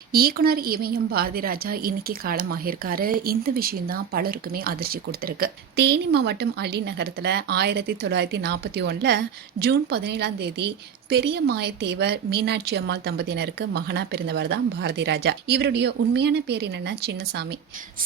இயக்குனர் இமயம் பாரதிராஜா இன்னைக்கு காலமாகியிருக்காரு. இந்த விஷயம் தான் பலருக்குமே அதிர்ச்சி கொடுத்திருக்கு. தேனி மாவட்டம் அள்ளி நகரத்துல 1941 ஜூன் 17ஆம் தேதி பெரிய மாயத்தேவர் மீனாட்சி அம்மாள் தம்பதியினருக்கு மகனா பிறந்தவர் தான் பாரதிராஜா. இவருடைய உண்மையான பேர் என்னன்னா சின்னசாமி.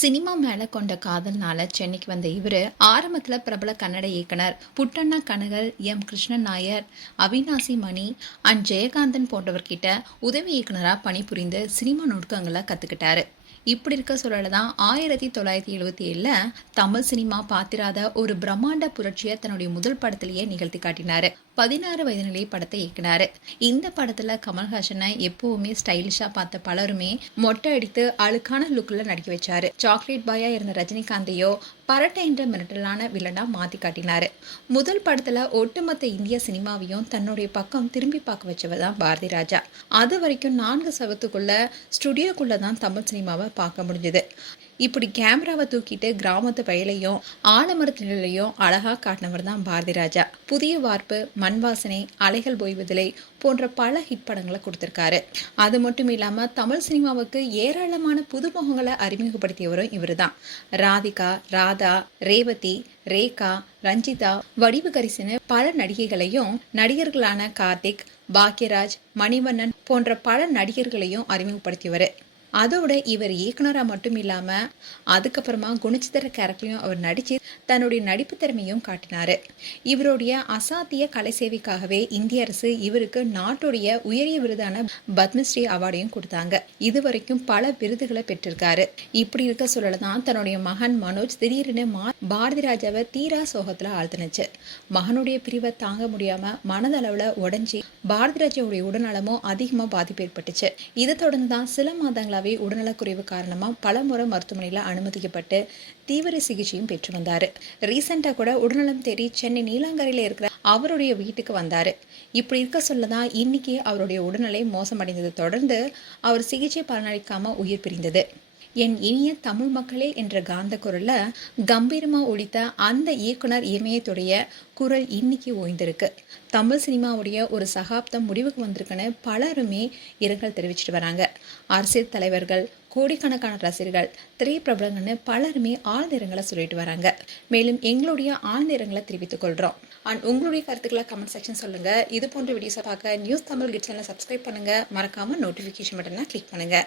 சினிமா மேல கொண்ட காதல்னால சென்னைக்கு வந்த இவரு ஆரம்பத்துல பிரபல கன்னட இயக்குனர் புட்டண்ணா கனகல், எம் கிருஷ்ணன் நாயர், அவினாசி மணி அண்ட் ஜெயகாந்தன் போன்றவர்கிட்ட உதவி இயக்குனரா பணிபுரிந்து சினிமா நுட்பங்களை கத்துக்கிட்டாரு. இப்படி இருக்க சூழல தான் 1977 தமிழ் சினிமா பாத்திராத ஒரு பிரம்மாண்ட புரட்சியை தன்னுடைய முதல் படத்திலேயே நிகழ்த்தி காட்டினாரு. 16 வயது நிலை படத்தை இயக்குனாரு. இந்த படத்துல கமல்ஹாசனை எப்பவுமே ஸ்டைலிஷா பார்த்த பலருமே மொட்டை அடித்து அழுக்கான லுக்ல நடிக்க வச்சாரு. சாக்லேட் பாயா இருந்த ரஜினிகாந்தையோ பரட்டை என்ற மிரட்டலான வில்லனா மாத்தி காட்டினாரு. முதல் படத்துல ஒட்டுமொத்த இந்திய சினிமாவையும் தன்னுடைய பக்கம் திரும்பி பார்க்க வச்சவர் தான் பாரதிராஜா. அது வரைக்கும் 4 சவத்துக்குள்ள ஸ்டுடியோக்குள்ள தான் தமிழ் சினிமாவை பார்க்க முடிஞ்சது. இப்படி கேமராவை தூக்கிட்டு கிராமத்து வயலையும் ஆலமரத்திலையும் அழகா காட்டினவர் தான் பாரதிராஜா. புதிய வார்ப்பு, மண் வாசனை, அலைகள் ஓய்வதில்லை போன்ற பல ஹிட் படங்களை கொடுத்திருக்காரு. அது மட்டும் இல்லாம தமிழ் சினிமாவுக்கு ஏராளமான புதுமுகங்களை அறிமுகப்படுத்தியவரும் இவரு தான். ராதிகா, ராதா, ரேவதி, ரேகா, ரஞ்சிதா, வடிவுகரிசன பல நடிகைகளையும், நடிகர்களான கார்த்திக், பாக்யராஜ், மணிவண்ணன் போன்ற பல நடிகர்களையும் அறிமுகப்படுத்தியவர். அதோட இவர் இயக்குனரா மட்டும் இல்லாம அதுக்கப்புறமா குணச்சித்திர கேரக்டரையும் அவர் நடிச்சு தன்னுடைய நடிப்பு திறமையும் காட்டினாரு. இவருடைய அசாத்திய கலை சேவைக்காகவே இந்திய அரசு இவருக்கு நாட்டுடைய உயரிய விருதான பத்மஸ்ரீ அவார்டையும் கொடுத்தாங்க. இதுவரைக்கும் பல விருதுகளை பெற்றிருக்காரு. இப்படி இருக்க சொல்லதான் தன்னுடைய மகன் மனோஜ் திடீர்னு பாரதிராஜாவை தீரா சோகத்துல ஆழ்த்தினுச்சு. மகனுடைய பிரிவை தாங்க முடியாம மனதளவுல உடைஞ்சி பாரதிராஜாவுடைய உடல்நலமும் அதிகமா பாதிப்பு ஏற்பட்டுச்சு. இதை தொடர்ந்து தான் சில மாதங்களா உடல்நலக்குறைவு காரணமா பல முறை மருத்துவமனையில அனுமதிக்கப்பட்டு தீவிர சிகிச்சையும் பெற்று வந்தாரு. ரீசெண்டா கூட உடல்நலம் தேடி சென்னை நீலாங்கரையில இருக்கிற அவருடைய வீட்டுக்கு வந்தாரு. இப்படி இருக்க சொல்லதான் இன்னைக்கு அவருடைய உடல்நிலை மோசமடைந்ததை தொடர்ந்து அவர் சிகிச்சை பலனளிக்காம உயிர் பிரிந்தது. என் இனிய தமிழ் மக்களே என்ற காந்த குரல்ல கம்பீரமா ஒலித்த அந்த இயக்குனர் இமயத்துடைய குரல் இன்னைக்கு ஓய்ந்திருக்கு. தமிழ் சினிமாவுடைய ஒரு சகாப்தம் முடிவுக்கு வந்திருக்குன்னு பலருமே இரங்கல் தெரிவிச்சிட்டு வராங்க. அரசியல் தலைவர்கள், கோடிக்கணக்கான ரசிகர்கள், திரைப்பிரபலங்கள்னு பலருமே ஆழ்ந்த இரங்கலை சொல்லிட்டு வராங்க. மேலும் எங்களுடைய ஆழ்ந்த இரங்கலை தெரிவித்துக் கொள்றோம். அண்ட் உங்களுடைய கருத்துக்களை கமெண்ட் செக்ஷன் சொல்லுங்க. இது போன்ற வீடியோஸை பார்க்க நியூஸ் தமிழ் கிட் சேனலை சப்ஸ்கிரைப் பண்ணுங்க. மறக்காம நோட்டிபிகேஷன் பட்டனை கிளிக் பண்ணுங்க.